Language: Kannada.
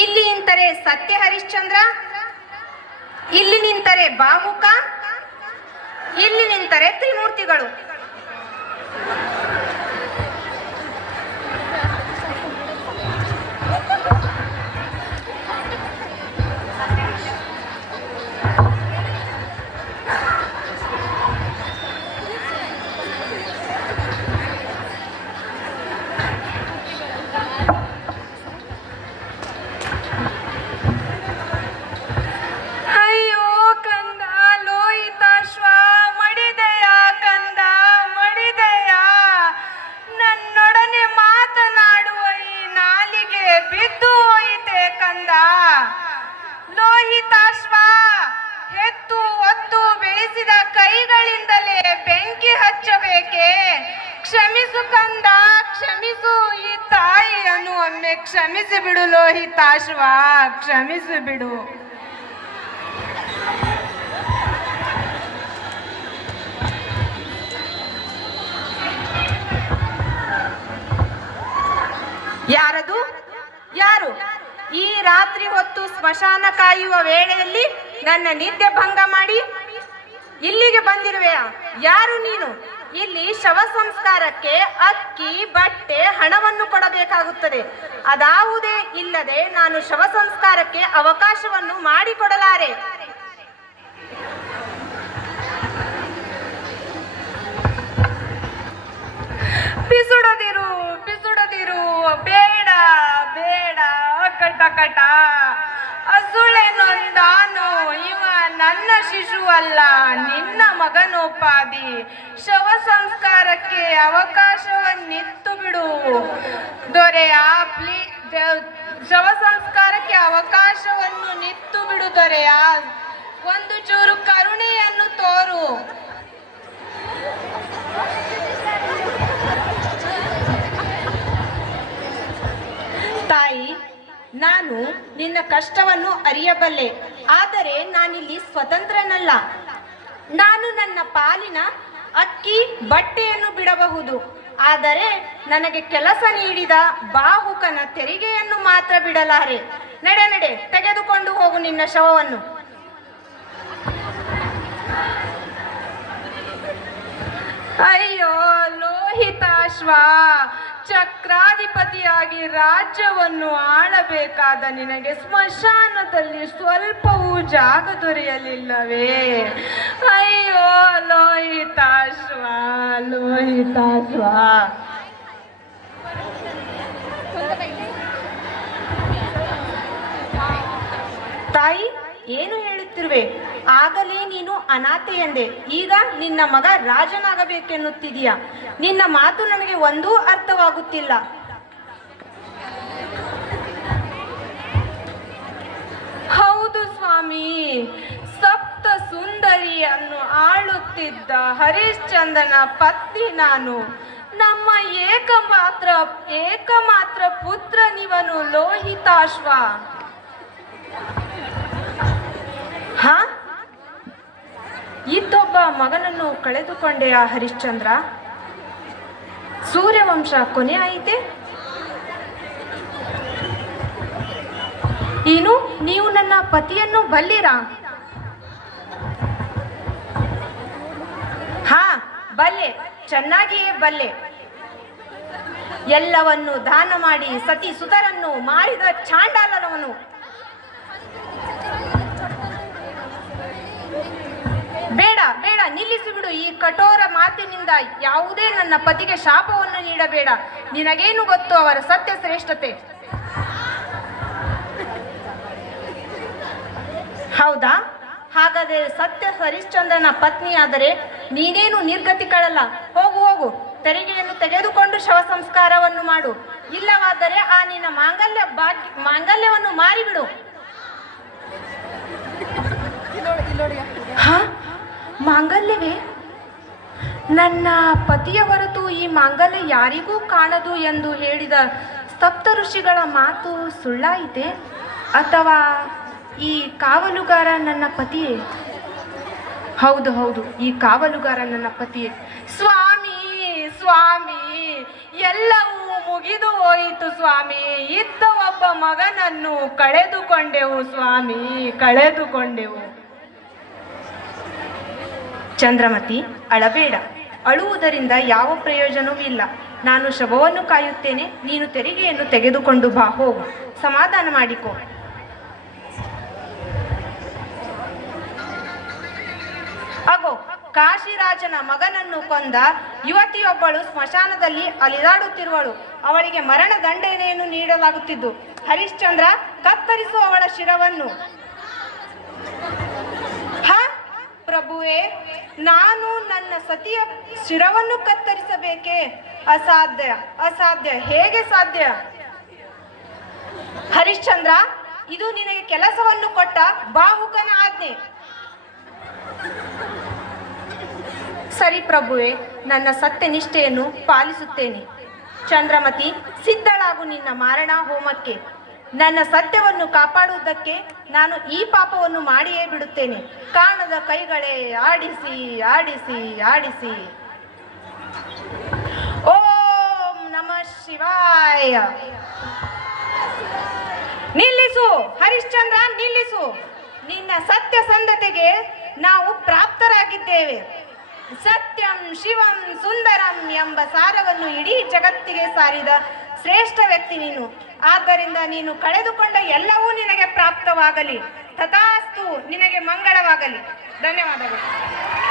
ಇಲ್ಲಿ ನಿಂತರೆ ಸತ್ಯ ಹರಿಶ್ಚಂದ್ರ ಇಲ್ಲಿ ನಿಂತರೆ ಬಾಹುಕ ಇಲ್ಲಿ ನಿಂತರೆ ತ್ರಿಮೂರ್ತಿಗಳು. ಒಮ್ಮೆ ಕ್ಷಮಿಸಿ ಬಿಡು ಲೋಹಿತಾಶ್ವ ಕ್ಷಮಿಸಿ ಬಿಡು. ಯಾರದು? ಯಾರು? ಈ ರಾತ್ರಿ ಹೊತ್ತು ಸ್ಮಶಾನ ಕಾಯುವ ವೇಳೆಯಲ್ಲಿ ನನ್ನ ನಿದ್ದೆ ಭಂಗ ಮಾಡಿ ಇಲ್ಲಿಗೆ ಬಂದಿರುವೆಯಾ? ಯಾರು ನೀನು? ಇಲ್ಲಿ ಶವ ಸಂಸ್ಕಾರಕ್ಕೆ ಅಕ್ಕಿ, ಬಟ್ಟೆ, ಹಣವನ್ನು ಕೊಡಬೇಕಾಗುತ್ತದೆ. ಅದಾವುದೇ ಇಲ್ಲದೆ ನಾನು ಶವ ಸಂಸ್ಕಾರಕ್ಕೆ ಅವಕಾಶವನ್ನು ಮಾಡಿಕೊಡಲಾರೆ. ಬಿಸುಡದಿರು ಬಿಸುಡದಿರು ಬೇಡ ಬೇಡ ಕಟ ಕಟ. ಅಸುಳೆನೊಂದಾನು? ಇವ ನನ್ನ ಶಿಶುವಲ್ಲ, ನಿನ್ನ ಮಗನೋಪಾದಿ ಶವ ಸಂಸ್ಕಾರಕ್ಕೆ ಅವಕಾಶವನ್ನಿತ್ತು ಬಿಡು. ದೊರೆಯ ಪ್ಲೀ ಶವ ಸಂಸ್ಕಾರಕ್ಕೆ ಅವಕಾಶವನ್ನು ನಿತ್ತು ಬಿಡು ದೊರೆಯ ಒಂದು ಚೂರು ಕರುಣೆಯನ್ನು ತೋರು. ನಾನು ನಿನ್ನ ಕಷ್ಟವನ್ನು ಅರಿಯಬಲ್ಲೆ. ಆದರೆ ನಾನಿಲ್ಲಿ ಸ್ವತಂತ್ರನಲ್ಲ. ನಾನು ನನ್ನ ಪಾಲಿನ ಅಕ್ಕಿ ಬಟ್ಟೆಯನ್ನು ಬಿಡಬಹುದು. ಆದರೆ ನನಗೆ ಕೆಲಸ ನೀಡಿದ ಬಾಹುಕನ ತೆರಿಗೆಯನ್ನು ಮಾತ್ರ ಬಿಡಲಾರೆ. ನಡೆ ನಡೆ, ತೆಗೆದುಕೊಂಡು ಹೋಗು ನಿನ್ನ ಶವವನ್ನು. ಅಯ್ಯೋ, ಲೋಹಿತಾಶ್ವ. ಚಕ್ರಾಧಿಪತಿಯಾಗಿ ರಾಜ್ಯವನ್ನು ಆಳಬೇಕಾದ ನಿನಗೆ ಸ್ಮಶಾನದಲ್ಲಿ ಸ್ವಲ್ಪವೂ ಜಾಗ ದೊರೆಯಲಿಲ್ಲವೇ? ಅಯ್ಯೋ, ಲೋಹಿತಾಶ್ವ ಲೋಹಿತಾಶ್ವ. ತಾಯಿ, ಏನು ಹೇಳುತ್ತಿರುವೆ? ಆಗಲೇ ನೀನು ಅನಾಥೆ ಎಂದೆ ಈಗ ನಿನ್ನ ಮಗ ರಾಜನಾಗಬೇಕೆನ್ನುತ್ತಿದೀಯ ನಿನ್ನ ಮಾತು ನನಗೆ ಒಂದೂ ಅರ್ಥವಾಗುತ್ತಿಲ್ಲ. ಹೌದು ಸ್ವಾಮಿ, ಸಪ್ತ ಸುಂದರಿಯನ್ನು ಆಳುತ್ತಿದ್ದ ಹರಿಶ್ಚಂದ್ರನ ಪತ್ನಿ ನಾನು. ನಮ್ಮ ಏಕಮಾತ್ರ ಏಕಮಾತ್ರ ಪುತ್ರನಿವನು ಲೋಹಿತಾಶ್ವ. ಹಾ? ಇದ್ದೊಬ್ಬ ಮಗನನ್ನು ಕಳೆದುಕೊಂಡೆ ಆ ಹರಿಶ್ಚಂದ್ರ? ಸೂರ್ಯವಂಶ ಕೊನೆ ಆಯಿತೆ ಏನು ನೀವು ನನ್ನ ಪತಿಯನ್ನು ಬಲ್ಲಿರಾ? ಹಾ, ಬಲ್ಲೆ, ಚೆನ್ನಾಗಿಯೇ ಬಲ್ಲೆ. ಎಲ್ಲವನ್ನು ದಾನ ಮಾಡಿ ಸತಿ ಸುತರನ್ನು ಮಾರಿದ ಚಾಂಡಾಲನವನು. ಬೇಡ ಬೇಡ ನಿಲ್ಲಿಸಿ ಬಿಡು. ಈ ಕಠೋರ ಮಾತಿನಿಂದ ಯಾವುದೇ ನನ್ನ ಪತಿಗೆ ಶಾಪವನ್ನು ನೀಡಬೇಡ. ನಿನಗೇನು ಗೊತ್ತು ಅವರ ಸತ್ಯ ಶ್ರೇಷ್ಠತೆ? ಹೌದಾ? ಹಾಗಾದರೆ ಸತ್ಯ ಹರಿಶ್ಚಂದ್ರನ ಪತ್ನಿಯಾದರೆ ನೀನೇನು ನಿರ್ಗತಿಗಳಲ್ಲ ಹೋಗು ಹೋಗು. ತೆರಿಗೆಯನ್ನು ತೆಗೆದುಕೊಂಡು ಶವ ಸಂಸ್ಕಾರವನ್ನು ಮಾಡು. ಇಲ್ಲವಾದರೆ ಆ ನಿನ್ನ ಮಾಂಗಲ್ಯ ಭಾಗ್ಯ ಮಾಂಗಲ್ಯವನ್ನು ಮಾರಿಬಿಡು. ಮಾಂಗಲ್ಯವೇ? ನನ್ನ ಪತಿಯ ಹೊರತು ಈ ಮಾಂಗಲ್ಯ ಯಾರಿಗೂ ಕಾಣದು ಎಂದು ಹೇಳಿದ ಸಪ್ತ ಋಷಿಗಳ ಮಾತು ಸುಳ್ಳಾಯಿತೆ ಅಥವಾ ಈ ಕಾವಲುಗಾರ ನನ್ನ ಪತಿಯೇ? ಹೌದು ಹೌದು, ಈ ಕಾವಲುಗಾರ ನನ್ನ ಪತಿಯೇ. ಸ್ವಾಮಿ ಸ್ವಾಮಿ, ಎಲ್ಲವೂ ಮುಗಿದು ಹೋಯಿತು ಸ್ವಾಮಿ. ಇದ್ದ ಒಬ್ಬ ಮಗನನ್ನು ಕಳೆದುಕೊಂಡೆವು ಸ್ವಾಮಿ, ಕಳೆದುಕೊಂಡೆವು. ಚಂದ್ರಮತಿ, ಅಳಬೇಡ. ಅಳುವುದರಿಂದ ಯಾವ ಪ್ರಯೋಜನವೂ ಇಲ್ಲ. ನಾನು ಶವವನ್ನು ಕಾಯುತ್ತೇನೆ, ನೀನು ತೆರಿಗೆಯನ್ನು ತೆಗೆದುಕೊಂಡು ಬಾ, ಹೋಗು. ಸಮಾಧಾನ ಮಾಡಿಕೊ. ಅಗೋ, ಕಾಶಿರಾಜನ ಮಗನನ್ನು ಕೊಂದ ಯುವತಿಯೊಬ್ಬಳು ಸ್ಮಶಾನದಲ್ಲಿ ಅಲಿದಾಡುತ್ತಿರುವಳು. ಅವಳಿಗೆ ಮರಣ ದಂಡನೆಯನ್ನು ನೀಡಲಾಗುತ್ತಿದ್ದು. ಹರಿಶ್ಚಂದ್ರ, ಕತ್ತರಿಸು ಅವಳ ಶಿರವನ್ನು. ಹ? ಪ್ರಭುವೇ ನಾನು ನನ್ನ ಸತಿಯ ಶಿರವನ್ನು ಕತ್ತರಿಸಬೇಕೇ? ಅಸಾಧ್ಯ ಅಸಾಧ್ಯ, ಹೇಗೆ ಸಾಧ್ಯ? ಹರಿಶ್ಚಂದ್ರ, ಇದು ನಿನಗೆ ಕೆಲಸವನ್ನು ಕೊಟ್ಟ ಬಾಹುಕನ ಆಜ್ಞೆ. ಸರಿ ಪ್ರಭುವೆ, ನನ್ನ ಸತ್ಯ ನಿಷ್ಠೆಯನ್ನು ಪಾಲಿಸುತ್ತೇನೆ. ಚಂದ್ರಮತಿ, ಸಿದ್ಧಳಾಗು ನಿನ್ನ ಮಾರಣ ಹೋಮಕ್ಕೆ. ನನ್ನ ಸತ್ಯವನ್ನು ಕಾಪಾಡುವುದಕ್ಕೆ ನಾನು ಈ ಪಾಪವನ್ನು ಮಾಡಿಯೇ ಬಿಡುತ್ತೇನೆ. ಕಾಣದ ಕೈಗಳೇ ಆಡಿಸಿ ಆಡಿಸಿ ಆಡಿಸಿ. ಓಂ ನಮಃ ಶಿವಾಯ. ನಿಲ್ಲಿಸು, ಹರಿಶ್ಚಂದ್ರ, ನಿಲ್ಲಿಸು. ನಿನ್ನ ಸತ್ಯ ಸಂದತೆಗೆ ನಾವು ಪ್ರಾಪ್ತರಾಗಿದ್ದೇವೆ. ಸತ್ಯಂ ಶಿವಂ ಸುಂದರಂ ಎಂಬ ಸಾರವನ್ನು ಇಡೀ ಜಗತ್ತಿಗೆ ಸಾರಿದ ಶ್ರೇಷ್ಠ ವ್ಯಕ್ತಿ ನೀನು. ಆದ್ದರಿಂದ ನೀನು ಕಳೆದುಕೊಂಡ ಎಲ್ಲವೂ ನಿನಗೆ ಪ್ರಾಪ್ತವಾಗಲಿ. ತಥಾಸ್ತು ನಿನಗೆ ಮಂಗಳವಾಗಲಿ. ಧನ್ಯವಾದಗಳು.